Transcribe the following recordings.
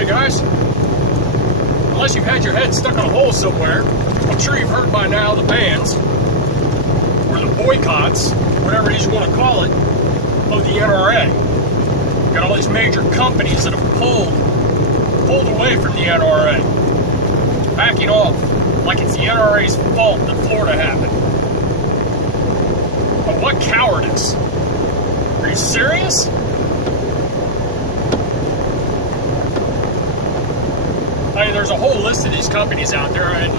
Hey guys, unless you've had your head stuck in a hole somewhere, I'm sure you've heard by now the bans, or the boycotts, whatever it is you want to call it, of the NRA. Got all these major companies that have pulled away from the NRA, backing off, like it's the NRA's fault that Florida happened. But what cowardice! Are you serious? I mean, there's a whole list of these companies out there, and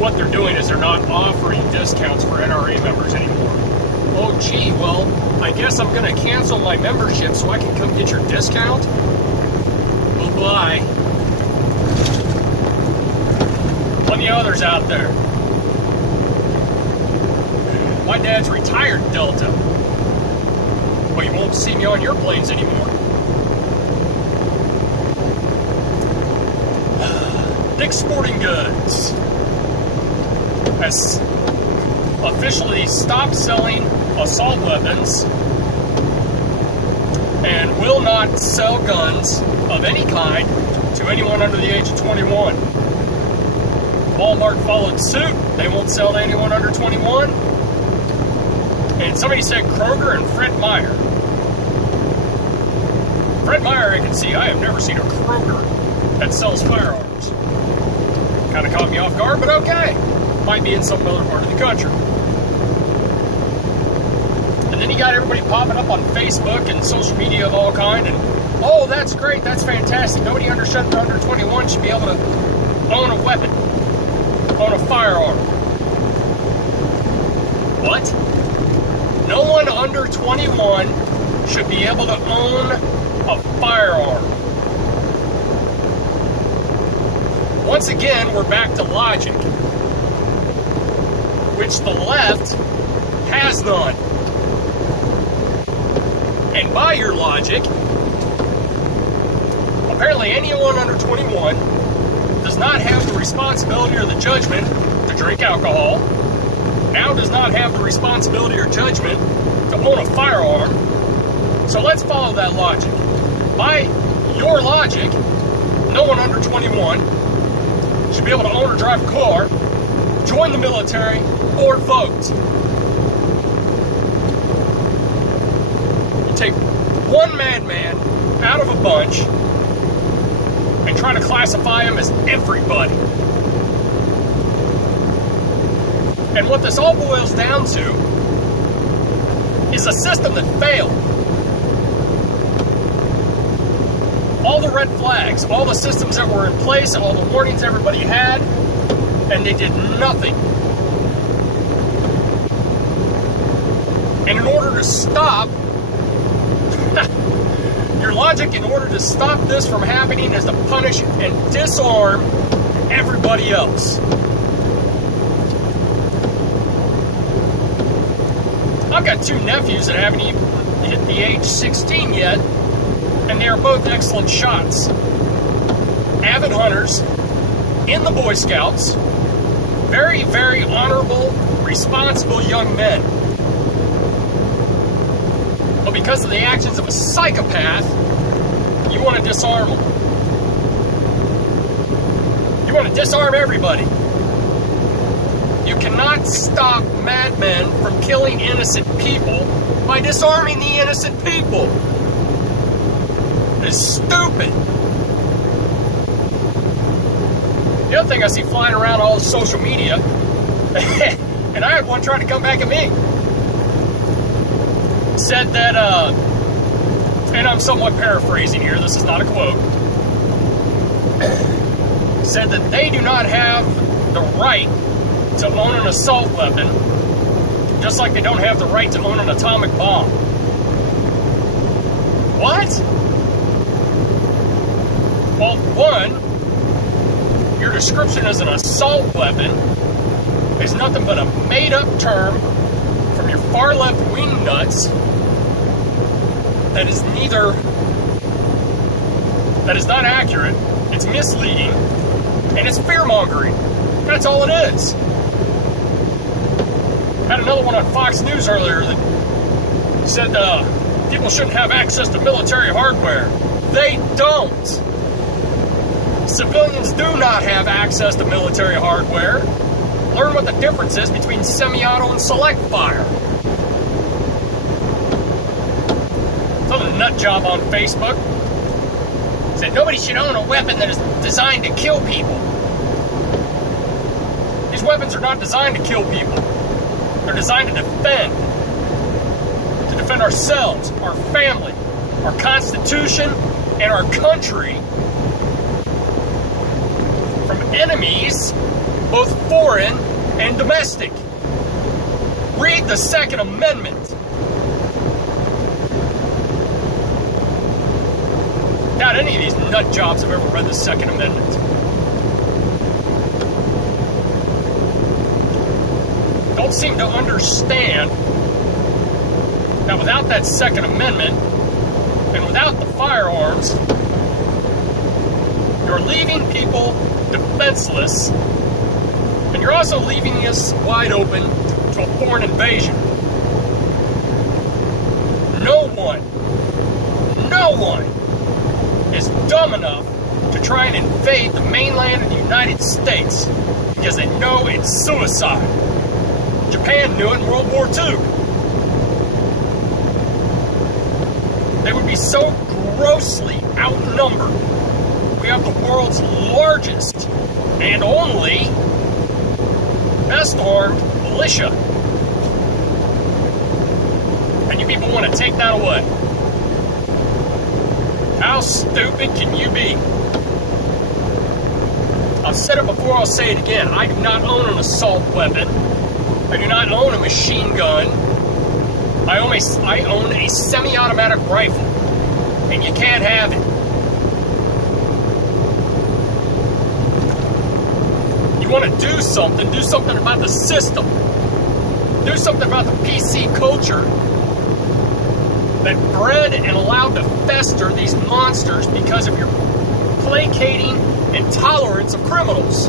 what they're doing is they're not offering discounts for NRA members anymore. Oh, gee, well, I guess I'm going to cancel my membership so I can come get your discount? Oh, bye. Plenty of others out there. My dad's retired Delta. Well, you won't see me on your planes anymore. Dick's Sporting Goods has officially stopped selling assault weapons and will not sell guns of any kind to anyone under the age of 21. Walmart followed suit. They won't sell to anyone under 21. And somebody said Kroger and Fred Meyer. Fred Meyer, I can see. I have never seen a Kroger that sells firearms. Kind of caught me off guard, but okay. Might be in some other part of the country. And then you got everybody popping up on Facebook and social media of all kind, and oh, that's great, that's fantastic. Nobody under 21 should be able to own a weapon, own a firearm. What? No one under 21 should be able to own a firearm. Once again, we're back to logic, which the left has none. And by your logic, apparently anyone under 21 does not have the responsibility or the judgment to drink alcohol, now does not have the responsibility or judgment to own a firearm. So let's follow that logic. By your logic, no one under 21 should be able to own or drive a car, join the military, or vote. You take one madman out of a bunch and try to classify him as everybody. And what this all boils down to is a system that failed. All the red flags, all the systems that were in place, all the warnings everybody had, and they did nothing. And in order to stop, your logic in order to stop this from happening is to punish and disarm everybody else. I've got two nephews that haven't even hit the age 16 yet, and they are both excellent shots. Avid hunters, in the Boy Scouts, very, very honorable, responsible young men. But because of the actions of a psychopath, you want to disarm them. You want to disarm everybody. You cannot stop madmen from killing innocent people by disarming the innocent people. It's stupid. The other thing I see flying around all social media, and I had one trying to come back at me, said that, and I'm somewhat paraphrasing here, this is not a quote, said that they do not have the right to own an assault weapon, just like they don't have the right to own an atomic bomb. What? Well, one, your description as an assault weapon is nothing but a made-up term from your far-left wing nuts that is not accurate, it's misleading, and it's fear-mongering. That's all it is. Had another one on Fox News earlier that said people shouldn't have access to military hardware. They don't. Civilians do not have access to military hardware. Learn what the difference is between semi-auto and select fire. Some nut job on Facebook said nobody should own a weapon that is designed to kill people. These weapons are not designed to kill people. They're designed to defend. To defend ourselves, our family, our Constitution, and our country from enemies, both foreign and domestic. Read the Second Amendment. Not any of these nut jobs have ever read the Second Amendment. Don't seem to understand that without that Second Amendment and without the firearms, you're leaving people defenseless, and you're also leaving us wide open to a foreign invasion. No one is dumb enough to try and invade the mainland of the United States because they know it's suicide. Japan knew it in World War II. They would be so grossly outnumbered. We have the world's largest and only best armed militia. And you people want to take that away. How stupid can you be? I've said it before, I'll say it again. I do not own an assault weapon. I do not own a machine gun. I own a semi-automatic rifle. And you can't have it. You want to do something about the system. Do something about the PC culture that bred and allowed to fester these monsters because of your placating and tolerance of criminals.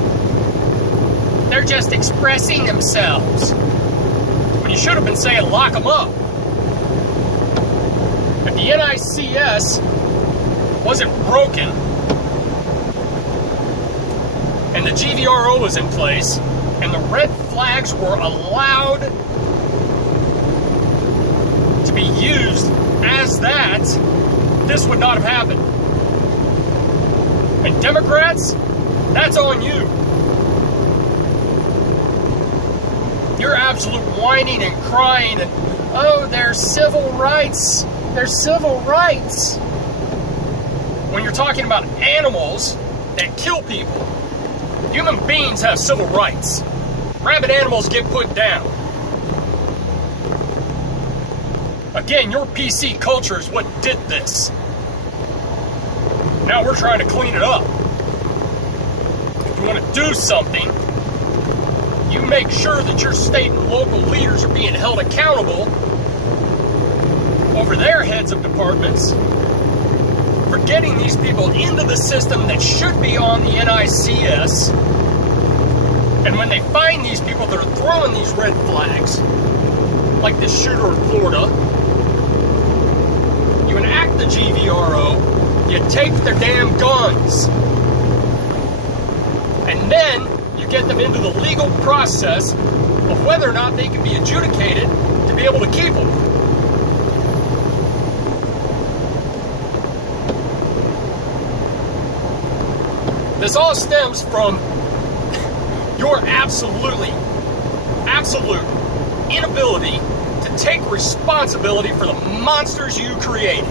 They're just expressing themselves. When you should have been saying, lock them up. If the NICS wasn't broken and the GVRO was in place and the red flags were allowed to be used as that, this would not have happened. And Democrats, that's on you. You're absolute whining and crying and, oh, there's civil rights. There's civil rights. When you're talking about animals that kill people, human beings have civil rights. Rabid animals get put down. Again, your PC culture is what did this. Now we're trying to clean it up. If you want to do something, you make sure that your state and local leaders are being held accountable over their heads of departments for getting these people into the system that should be on the NICS. And when they find these people that are throwing these red flags, like this shooter in Florida, you enact the GVRO, you take their damn guns, and then you get them into the legal process of whether or not they can be adjudicated to be able to keep them. This all stems from your absolute inability to take responsibility for the monsters you created.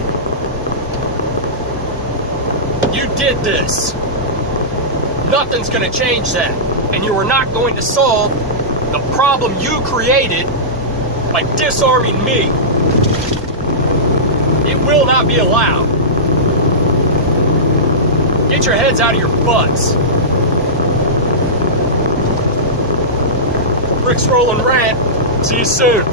You did this. Nothing's going to change that. And you are not going to solve the problem you created by disarming me. It will not be allowed. Get your heads out of your butts. Rick's Rolling Rant. See you soon.